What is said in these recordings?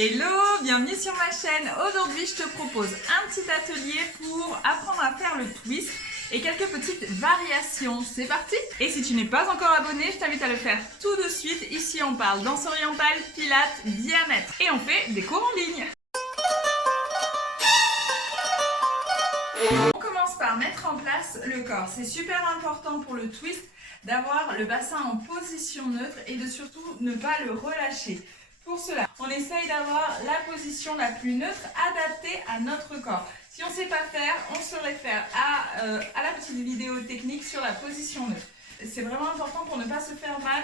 Hello, bienvenue sur ma chaîne. Aujourd'hui, je te propose un petit atelier pour apprendre à faire le twist et quelques petites variations. C'est parti! Et si tu n'es pas encore abonné, je t'invite à le faire tout de suite. Ici, on parle danse orientale, pilates, diamètre et on fait des cours en ligne. On commence par mettre en place le corps. C'est super important pour le twist d'avoir le bassin en position neutre et de surtout ne pas le relâcher. Pour cela, on essaye d'avoir la position la plus neutre adaptée à notre corps. Si on ne sait pas faire, on se réfère à la petite vidéo technique sur la position neutre. C'est vraiment important pour ne pas se faire mal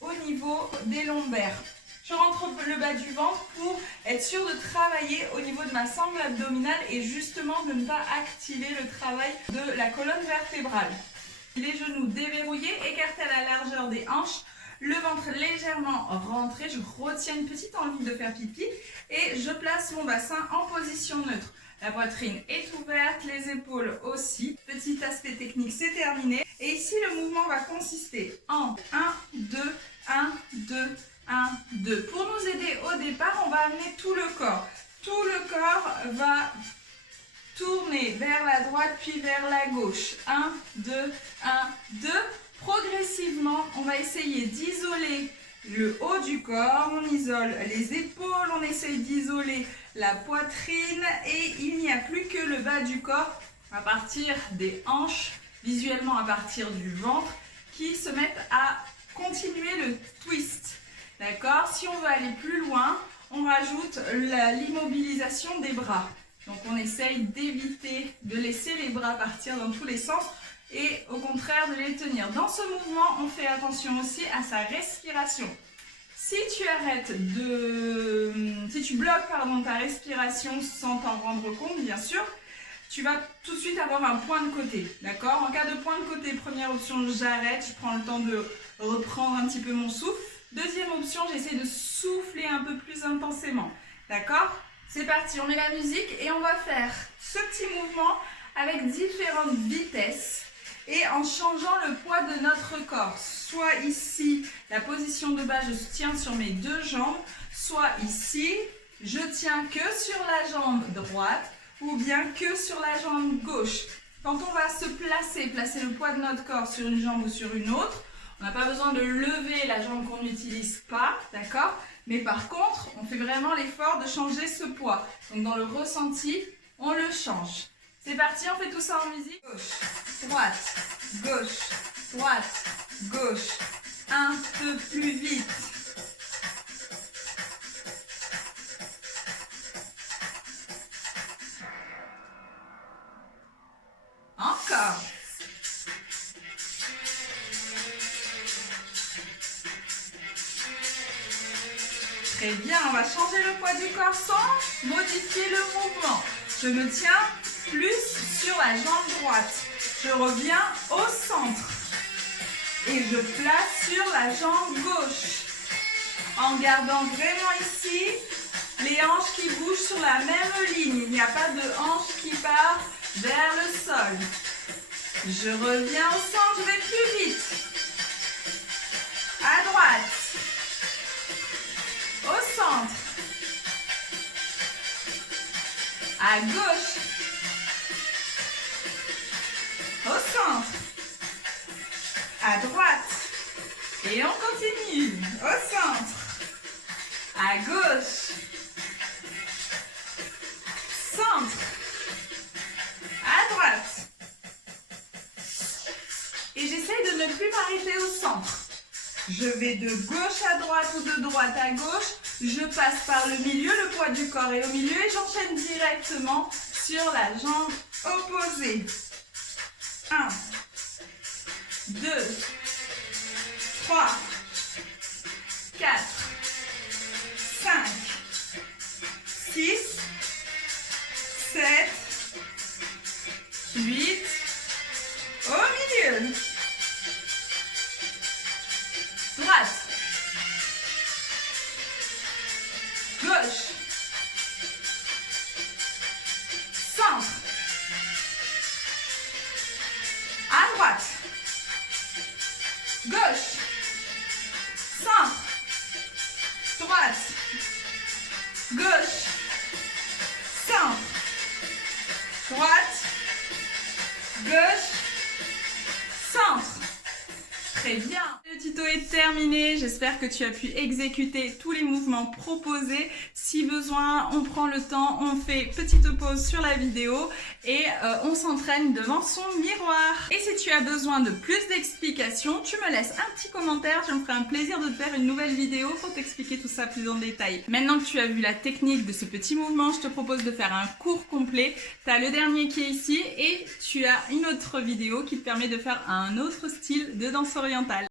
au niveau des lombaires. Je rentre le bas du ventre pour être sûr de travailler au niveau de ma sangle abdominale et justement de ne pas activer le travail de la colonne vertébrale. Les genoux déverrouillés, écartés à la largeur des hanches. Le ventre légèrement rentré, je retiens une petite envie de faire pipi et je place mon bassin en position neutre. La poitrine est ouverte, les épaules aussi. Petit aspect technique, c'est terminé. Et ici, le mouvement va consister en 1, 2, 1, 2, 1, 2. Pour nous aider au départ, on va amener tout le corps. Tout le corps va tourner vers la droite puis vers la gauche. 1, 2, 1, 2. Progressivement, on va essayer d'isoler le haut du corps, on isole les épaules, on essaye d'isoler la poitrine et il n'y a plus que le bas du corps à partir des hanches, visuellement à partir du ventre, qui se mettent à continuer le twist. D'accord? Si on veut aller plus loin, on rajoute l'immobilisation des bras. Donc on essaye d'éviter de laisser les bras partir dans tous les sens et au contraire de les tenir. Dans ce mouvement, on fait attention aussi à sa respiration. Si tu bloques ta respiration sans t'en rendre compte, bien sûr, tu vas tout de suite avoir un point de côté. D'accord? En cas de point de côté, première option, j'arrête, je prends le temps de reprendre un petit peu mon souffle. Deuxième option, j'essaie de souffler un peu plus intensément. D'accord? C'est parti, on met la musique et on va faire ce petit mouvement avec différentes vitesses. Et en changeant le poids de notre corps, soit ici, la position de bas, je tiens sur mes deux jambes, soit ici, je tiens que sur la jambe droite ou bien que sur la jambe gauche. Quand on va se placer le poids de notre corps sur une jambe ou sur une autre, on n'a pas besoin de lever la jambe qu'on n'utilise pas, d'accord? Mais par contre, on fait vraiment l'effort de changer ce poids. Donc dans le ressenti, on le change. C'est parti, on fait tout ça en musique. Gauche, droite, gauche, droite, gauche. Un peu plus vite. Encore. Très bien, on va changer le poids du corps sans modifier le mouvement. Je me tiens plus sur la jambe droite. Je reviens au centre. Et je place sur la jambe gauche. En gardant vraiment ici les hanches qui bougent sur la même ligne. Il n'y a pas de hanche qui part vers le sol. Je reviens au centre, je vais plus vite. À droite. Au centre. À gauche. Au centre. À droite. Et on continue. Au centre. À gauche. Centre. À droite. Et j'essaye de ne plus m'arrêter au centre. Je vais de gauche à droite ou de droite à gauche. Je passe par le milieu, le poids du corps est au milieu et j'enchaîne directement sur la jambe opposée. 1, 2, 3, 4, 5, 6, 7, 8, au milieu. Droite. Gauche. Centre. À droite. Gauche. Centre. Droite. gauche, centre, droite, gauche, centre. Très bien. Le tuto est terminé. J'espère que tu as pu exécuter tous les mouvements proposés. Si besoin, on prend le temps, on fait petite pause sur la vidéo et on s'entraîne devant son miroir. Et si tu as besoin de plus d'explications, tu me laisses un petit commentaire. Je me ferai un plaisir de te faire une nouvelle vidéo pour t'expliquer tout ça plus en détail. Maintenant que tu as vu la technique de ce petit mouvement, je te propose de faire un cours complet. Tu as le dernier qui est ici et tu as une autre vidéo qui te permet de faire un autre style de danse orientale.